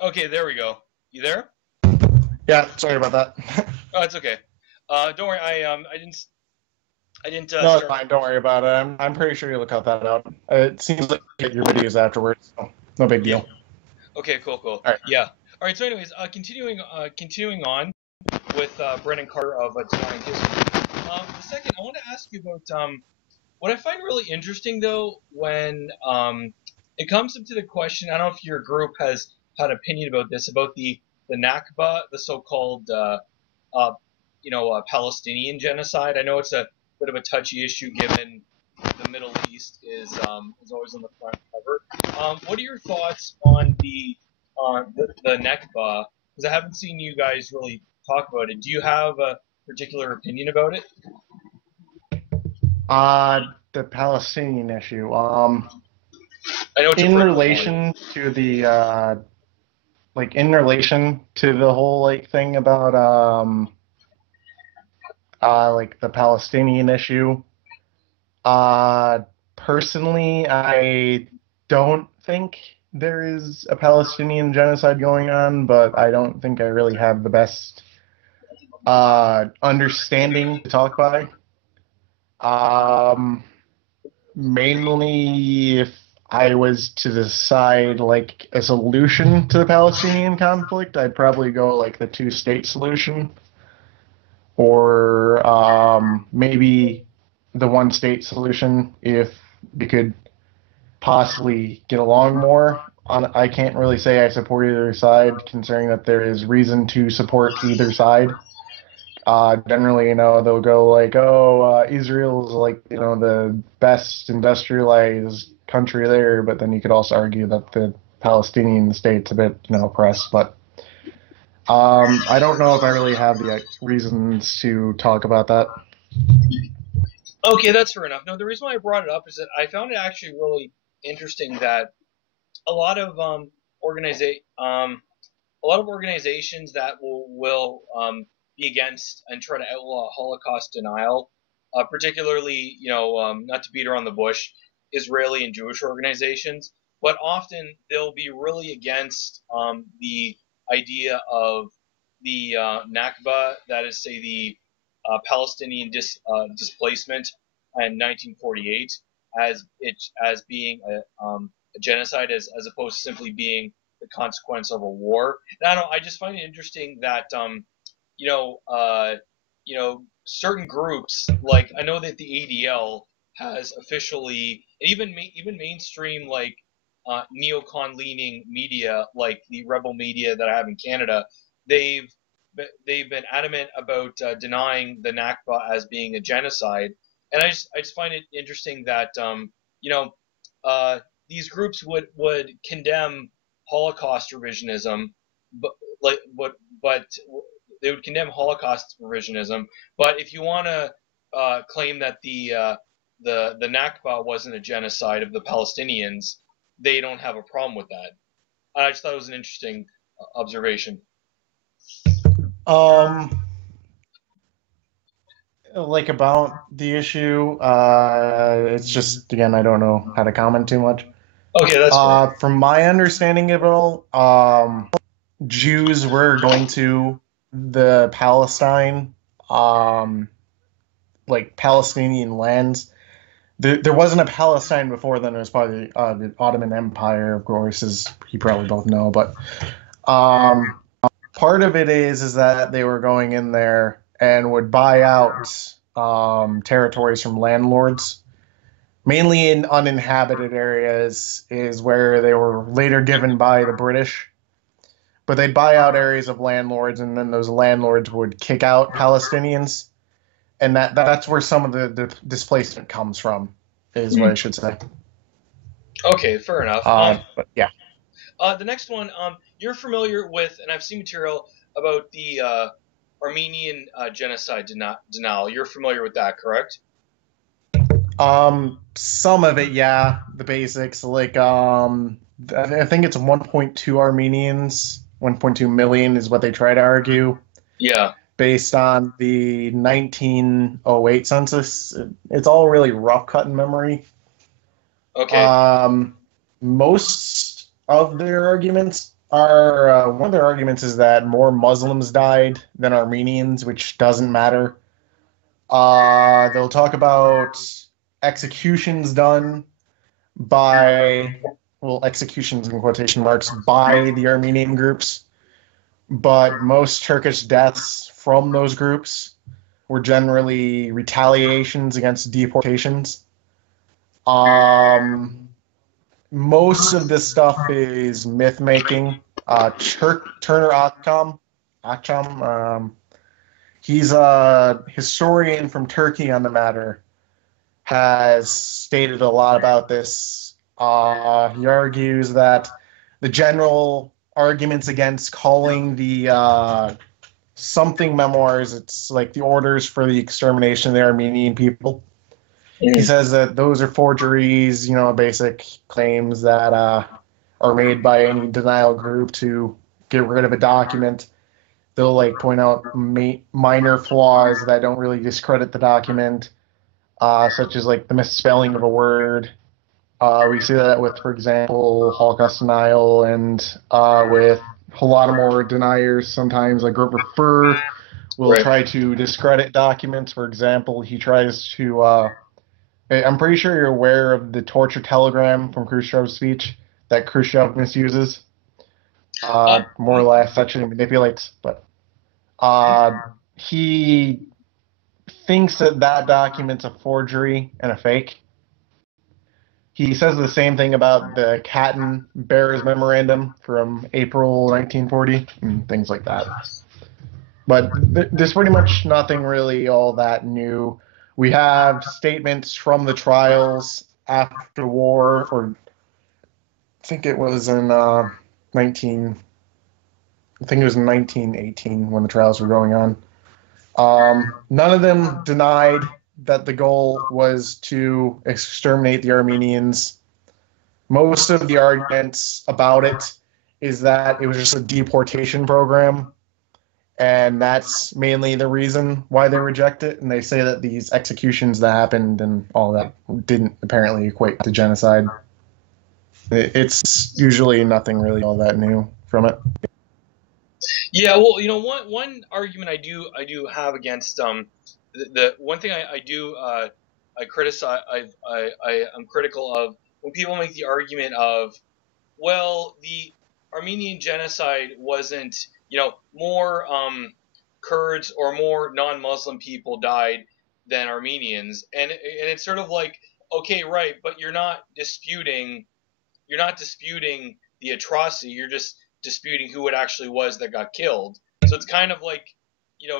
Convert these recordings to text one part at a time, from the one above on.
Okay, there we go. You there? Yeah, sorry about that. Oh, it's okay. Don't worry. I didn't No, it's start. fine. Don't worry about it. I'm pretty sure you'll cut that out. It seems like you get your videos afterwards, so no big Yeah. deal. Okay. Cool. Cool. All right. Yeah. All right. So, anyways, continuing on with Brennan Carter of Denying History. The second, I want to ask you about what I find really interesting, though, when it comes up to the question. I don't know if your group has had an opinion about this, about the Nakba, the so-called uh, Palestinian genocide. I know it's a bit of a touchy issue given the Middle East is always on the front cover. What are your thoughts on the Nakba? Because I haven't seen you guys really talk about it. Do you have a particular opinion about it? The Palestinian issue. I know it's a In personal one. relation to the in relation to the whole thing about the Palestinian issue. Uh, Personally, I don't think there is a Palestinian genocide going on, but I don't think I really have the best understanding to talk by. Um, Mainly, if I was to decide a solution to the Palestinian conflict, I'd probably go the two-state solution, or maybe the one-state solution if we could possibly get along more. I can't really say I support either side, considering that there is reason to support either side. Generally, they'll go oh, Israel's the best industrialized country there, but then you could also argue that the Palestinian state's a bit, oppressed. But I don't know if I really have the reasons to talk about that. Okay, that's fair enough. No, the reason why I brought it up is that I found it actually really interesting that a lot of a lot of organizations that will be against and try to outlaw Holocaust denial, particularly not to beat around the bush, Israeli and Jewish organizations, but often they'll be really against the idea of the Nakba, that is, say, the Palestinian displacement in 1948, as being a genocide, as opposed to simply being the consequence of a war. And I don't know, I just find it interesting that you know uh, certain groups, like I know that the ADL has officially, even mainstream neocon leaning media like the Rebel media that I have in Canada, they've they've been adamant about denying the Nakba as being a genocide, and I just find it interesting that you know uh, these groups would condemn Holocaust revisionism, but like but they would condemn Holocaust revisionism. But if you want to claim that the Nakba wasn't a genocide of the Palestinians, they don't have a problem with that. I just thought it was an interesting observation. Um, about the issue, it's just again I don't know how to comment too much. Okay, that's fair. From my understanding of it all, Jews were going to the Palestine, um, Palestinian lands. There wasn't a Palestine before then. It was probably the Ottoman Empire, of course, as you probably both know. But um, part of it is that they were going in there and would buy out territories from landlords, mainly in uninhabited areas, is where they were later given by the British. But they'd buy out areas of landlords, and then those landlords would kick out Palestinians, and that's where some of the displacement comes from, is what I should say. Okay, fair enough. But yeah. The next one, you're familiar with, and I've seen material about the Armenian genocide denial. You're familiar with that, correct? Some of it, yeah, the basics. I think it's 1.2 Armenians, 1.2 million is what they try to argue, Yeah. based on the 1908 census. It's all really rough cut in memory. Okay. Um, Most of their arguments one of their arguments is that more Muslims died than Armenians, which doesn't matter. They'll talk about executions done by, well, executions in quotation marks, by the Armenian groups, but most Turkish deaths from those groups were generally retaliations against deportations. Um, Most of this stuff is myth making. Turner Akçam, he's a historian from Turkey on the matter, has stated a lot about this. He argues that the general arguments against calling the something memoirs, it's like the orders for the extermination of the Armenian people. He Mm. says that those are forgeries, basic claims that are made by any denial group to get rid of a document. They'll like point out minor flaws that don't really discredit the document, such as like the misspelling of a word. We see that with, for example, Holocaust denial and with Holodomor deniers. Sometimes like Grover Furr will Right. try to discredit documents. For example, he tries to I'm pretty sure you're aware of the torture telegram from Khrushchev's speech that Khrushchev misuses. Uh, More or less, actually manipulates. But he thinks that that document's a forgery and a fake. He says the same thing about the Catton Bears Memorandum from April 1940 and things like that. But there's pretty much nothing really all that new. We have statements from the trials after war, or I think it was in 19. I think it was in 1918 when the trials were going on. None of them denied that the goal was to exterminate the Armenians. Most of the arguments about it is that it was just a deportation program, and that's mainly the reason why they reject it. And they say that these executions that happened and all that didn't apparently equate to genocide. It's usually nothing really all that new from it. yeah, well, one argument I do have against the one thing I do I criticize I'm critical of when people make the argument of, well, the Armenian genocide wasn't, more Kurds or more non-Muslim people died than Armenians, and it's sort of like, okay, right, but you're not disputing the atrocity. You're just disputing who it actually was that got killed. So it's kind of like,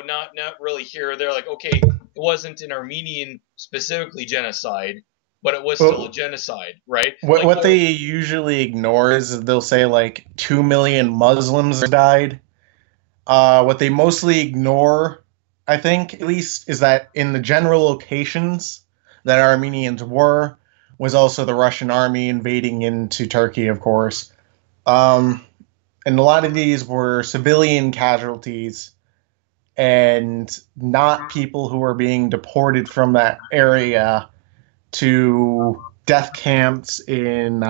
not really here or there. Like, okay, it wasn't an Armenian specifically genocide, but it was still a But genocide, right? what Like, what or they usually ignore is they'll say like 2 million Muslims died. What they mostly ignore, I think, at least, is that in the general locations that Armenians were was also the Russian army invading into Turkey, of course. Um, and a lot of these were civilian casualties and not people who were being deported from that area to death camps in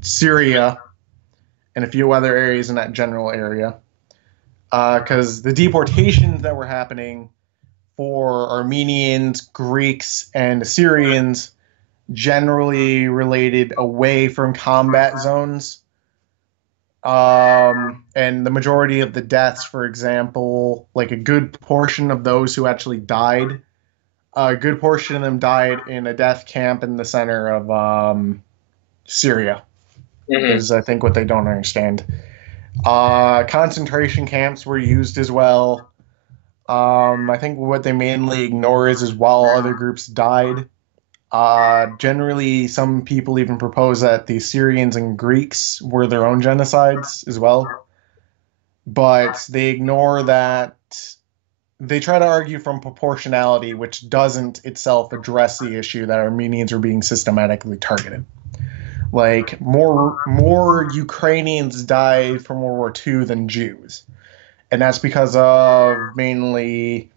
Syria and a few other areas in that general area. Because the deportations that were happening for Armenians, Greeks, and Assyrians generally related away from combat zones. And the majority of the deaths, for example, like a good portion of those who actually died, a good portion of them died in a death camp in the center of Syria, mhm. is I think what they don't understand. Concentration camps were used as well. I think what they mainly ignore is while other groups died. Generally, some people even propose that the Syrians and Greeks were their own genocides as well, but they ignore that. They try to argue from proportionality, which doesn't itself address the issue that Armenians are being systematically targeted. Like more Ukrainians died from World War II than Jews, and that's because of mainly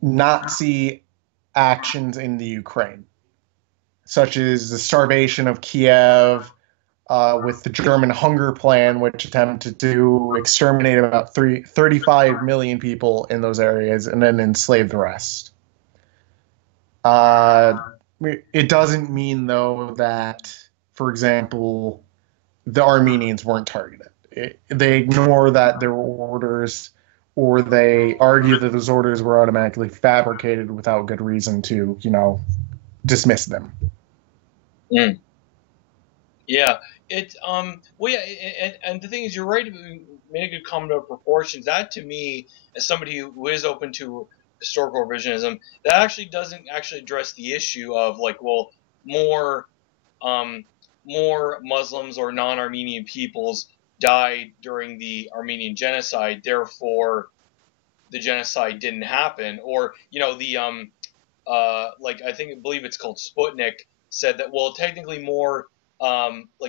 Nazi actions in the Ukraine, such as the starvation of Kiev, with the German hunger plan, which attempted to exterminate about 35 million people in those areas and then enslave the rest. Uh, it doesn't mean, though, that, for example, the Armenians weren't targeted. They ignore that there were orders, or they argue that those orders were automatically fabricated without good reason to, dismiss them. Mm. Yeah, it well, yeah, and the thing is, you're right. You made a good comment about proportions. That, to me, as somebody who is open to historical revisionism, that actually doesn't actually address the issue of, like, well, more um more Muslims or non-Armenian peoples died during the Armenian genocide, therefore the genocide didn't happen, or the like, I believe it's called Sputnik, said that, well, technically more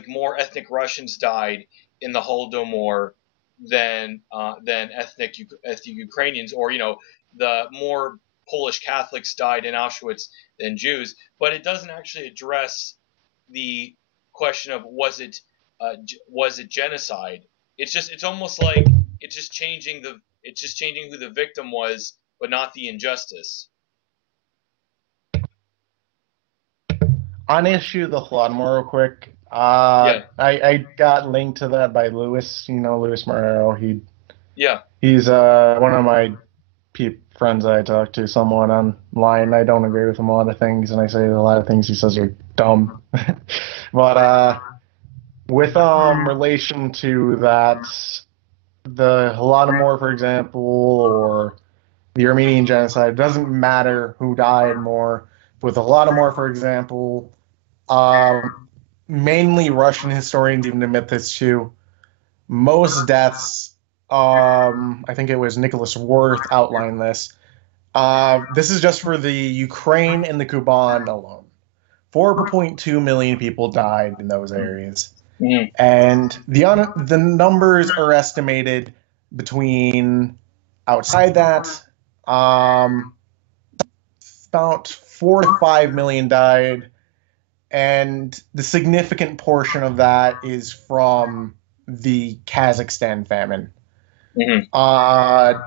more ethnic Russians died in the Holodomor than ethnic Ukrainians, or the more Polish Catholics died in Auschwitz than Jews, but it doesn't actually address the question of, was it genocide. It's almost like it's just changing who the victim was, but not the injustice. On issue the Holodomor real quick. Yeah, I got linked to that by Lewis. Lewis Marrero. yeah. He's one of my friends I talk to somewhat online. I don't agree with him a lot of things, and I say a lot of things he says are dumb. But with relation to that, the Holodomor, for example, or the Armenian genocide, it doesn't matter who died more. With the Holodomor, for example, mainly Russian historians even admit this too. Most deaths, I think it was Nicholas Wirth outlined this. This is just for the Ukraine and the Kuban alone. 4.2 million people died in those areas. Mm-hmm. And the numbers are estimated between outside that, about 4 to 5 million died, and the significant portion of that is from the Kazakhstan famine. Mm-hmm.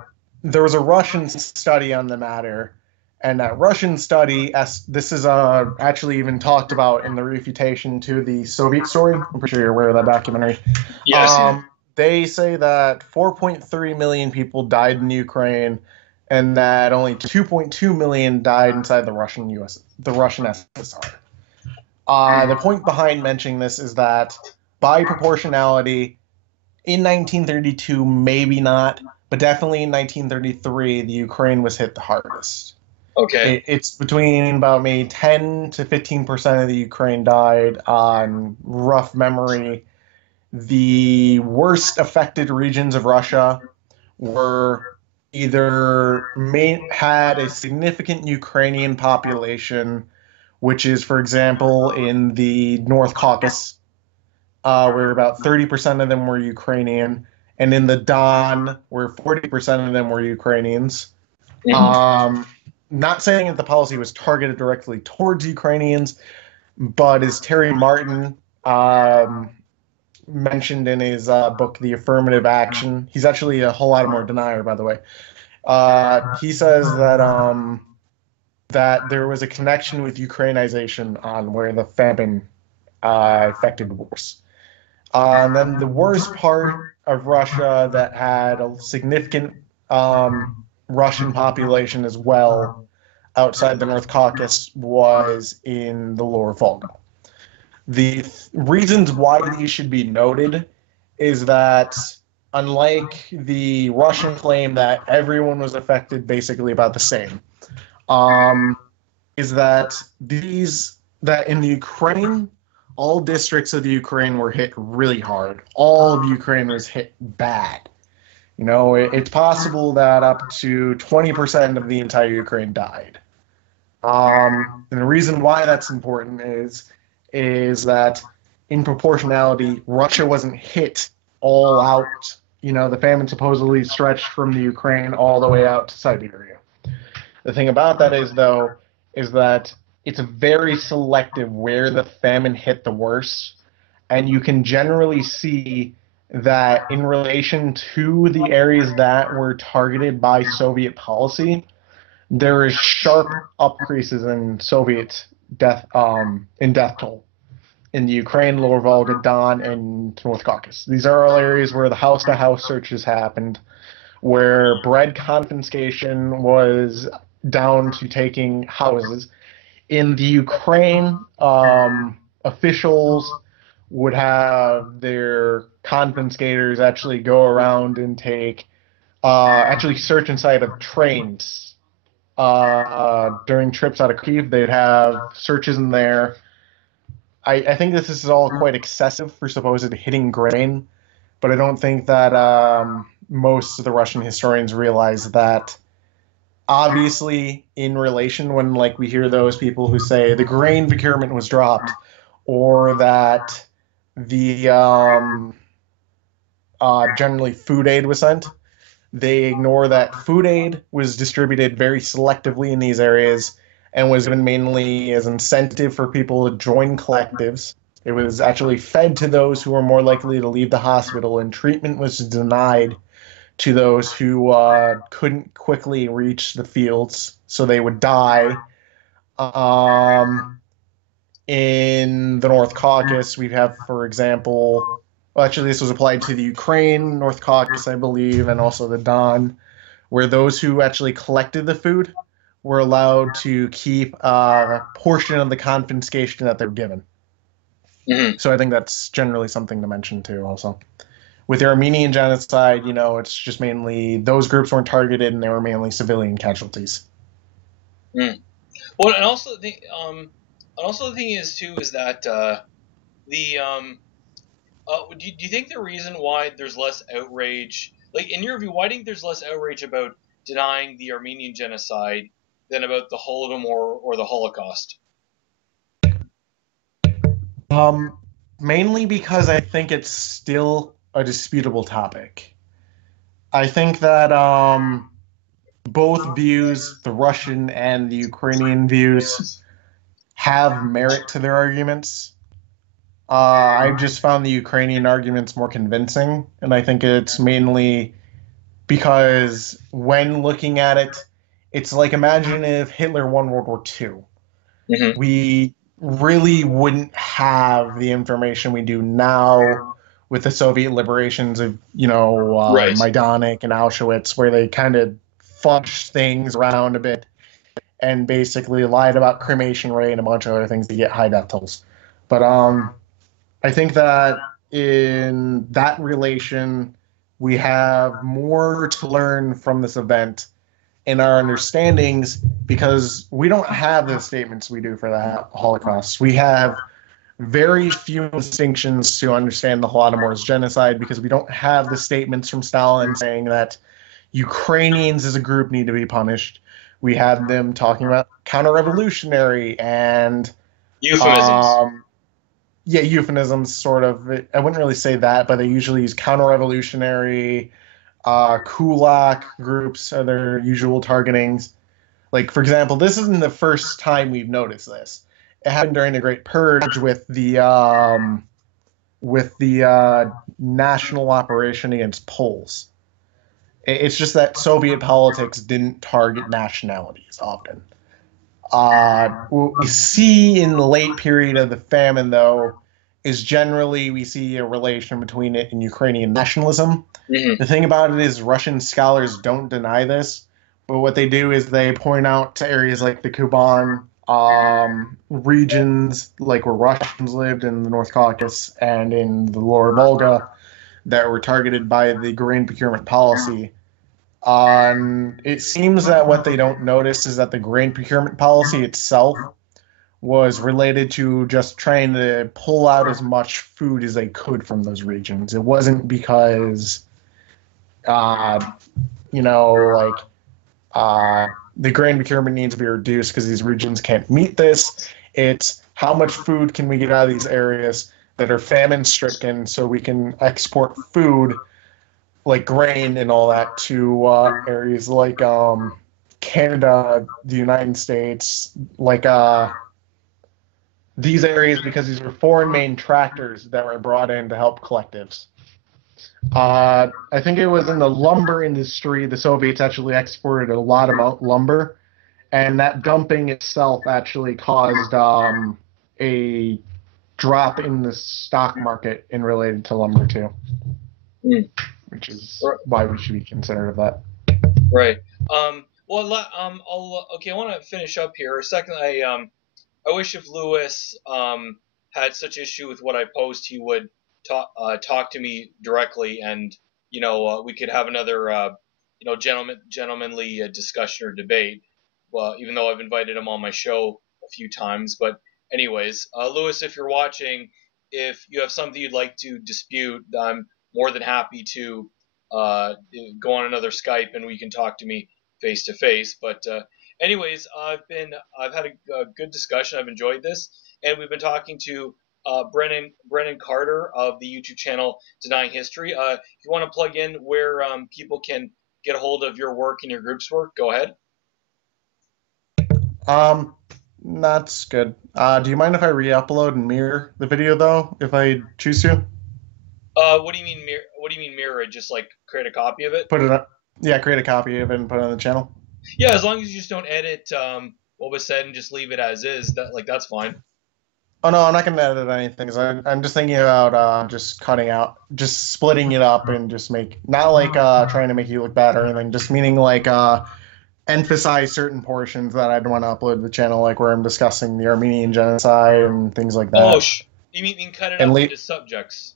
There was a Russian study on the matter, and that Russian study, this is actually even talked about in the refutation to the Soviet story. I'm pretty sure you're aware of that documentary. Yes, yeah. They say that 4.3 million people died in Ukraine, and that only 2.2 million died inside the Russian SSR. The point behind mentioning this is that, by proportionality, in 1932, maybe not, but definitely in 1933, the Ukraine was hit the hardest. Okay. It's between about maybe 10 to 15% of the Ukraine died. On rough memory, the worst affected regions of Russia were either had a significant Ukrainian population, which is, for example, in the North Caucasus, where about 30% of them were Ukrainian, and in the Don, where 40% of them were Ukrainians. Not saying that the policy was targeted directly towards Ukrainians, but as Terry Martin mentioned in his book, The Affirmative Action, he's actually a whole lot more denier, by the way. He says that there was a connection with Ukrainization on where the famine affected worse. And then the worst part of Russia that had a significant Russian population as well outside the North Caucasus was in the Lower Volga. The reasons why these should be noted is that, unlike the Russian claim that everyone was affected basically about the same, is that in the Ukraine, all districts of the Ukraine were hit really hard. All of Ukraine was hit bad. It's possible that up to 20% of the entire Ukraine died. And the reason why that's important is that, in proportionality, Russia wasn't hit all out. The famine supposedly stretched from the Ukraine all the way out to Siberia. The thing about that is that it's very selective where the famine hit the worst, and you can generally see that in relation to the areas that were targeted by Soviet policy, there is sharp increases in Soviet death toll in the Ukraine, Lower Volga, Don, and North Caucasus. These are all areas where the house-to-house searches happened, where bread confiscation was down to taking houses. In the Ukraine, officials would have their confiscators actually go around and actually search inside of trains. During trips out of Kyiv, they'd have searches in there. I think this is all quite excessive for supposed hitting grain, but I don't think that most of the Russian historians realize that obviously in relation when like we hear those people who say the grain procurement was dropped or that the generally food aid was sent, they ignore that food aid was distributed very selectively in these areas and was given mainly as incentive for people to join collectives. It was actually fed to those who were more likely to leave the hospital, and treatment was denied to those who couldn't quickly reach the fields, so they would die. Um, in the North Caucasus, we have, for example, well, actually, this was applied to the Ukraine, North Caucasus, I believe, and also the Don, where those who actually collected the food were allowed to keep a portion of the confiscation that they're given. Mm-hmm. So I think that's generally something to mention too, also. With the Armenian genocide, it's just mainly those groups weren't targeted and they were mainly civilian casualties. Mm. Well, and also the thing is too is that the do you think the reason why there's less outrage, like in your view, why do you think there's less outrage about denying the Armenian genocide than about the Holodomor or the Holocaust? Um, Mainly because I think it's still a disputable topic. I think that both views, the Russian and the Ukrainian views, have merit to their arguments. I've just found the Ukrainian arguments more convincing, and I think it's mainly because when looking at it, it's like imagine if Hitler won World War II. Mm-hmm. We really wouldn't have the information we do now with the Soviet liberations of, Right. Majdanek and Auschwitz, where they kind of fudged things around a bit and basically lied about cremation rate and a bunch of other things to get high death tolls. But I think that in that relation, we have more to learn from this event in our understandings because we don't have the statements we do for the Holocaust. We have very few distinctions to understand the Holodomor's genocide because we don't have the statements from Stalin saying that Ukrainians as a group need to be punished. We had them talking about counter-revolutionary and Euphemisms. euphemisms, sort of. I wouldn't really say that, but they usually use counter-revolutionary, kulak groups are their usual targetings. Like, for example, this isn't the first time we've noticed this. It happened during the Great Purge with the national operation against Poles. It's just that Soviet politics didn't target nationalities often. What we see in the late period of the famine, though, is generally we see a relation between it and Ukrainian nationalism. Mm-hmm. The thing about it is Russian scholars don't deny this, but what they do is they point out to areas like the Kuban regions, like where Russians lived in the North Caucasus and in the Lower Volga, that were targeted by the grain procurement policy. It seems that what they don't notice is that the grain procurement policy itself was related to just trying to pull out as much food as they could from those regions. It wasn't because, the grain procurement needs to be reduced because these regions can't meet this. It's how much food can we get out of these areas that are famine stricken so we can export food like grain and all that to areas like Canada, the United States, like these areas because these were foreign made tractors that were brought in to help collectives. I think it was in the lumber industry. The Soviets actually exported a lot of lumber, and that dumping itself actually caused a drop in the stock market in related to lumber too, Mm. which is why we should be considerate of that. Right. Okay. I want to finish up here. Second, I wish if Lewis had such issue with what I post, he would talk to me directly, and we could have another gentlemanly discussion or debate. Well, even though I've invited him on my show a few times, but anyways, Lewis, if you're watching, if you have something you'd like to dispute, I'm more than happy to go on another Skype and we can talk to me face to face. But anyways, I've had a good discussion. I've enjoyed this, and we've been talking to Brennan Carter of the YouTube channel Denying History. If you want to plug in where people can get a hold of your work and your group's work, go ahead. Um, that's good. Do you mind if I re-upload and mirror the video though, if I choose to? What do you mean mirror? What do you mean mirror? Just like create a copy of it? Put it up. Yeah, create a copy of it and put it on the channel. Yeah, as long as you just don't edit what was said and just leave it as is. That's fine. Oh no, I'm not gonna edit anything. I'm just thinking about just cutting out, just splitting it up and just make not like trying to make you look bad or anything. Just meaning like emphasize certain portions that I'd want to upload to the channel, like where I'm discussing the Armenian genocide and things like Oh, that. you mean cut it And up leave, into subjects?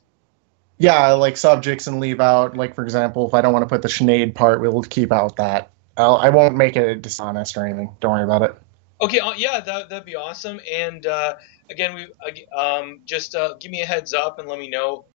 yeah, like subjects and leave out, like for example, if I don't want to put the Sinead part, we'll keep out that. I won't make it dishonest or anything. Don't worry about it. Okay, yeah, that'd be awesome. And again, we just give me a heads up and let me know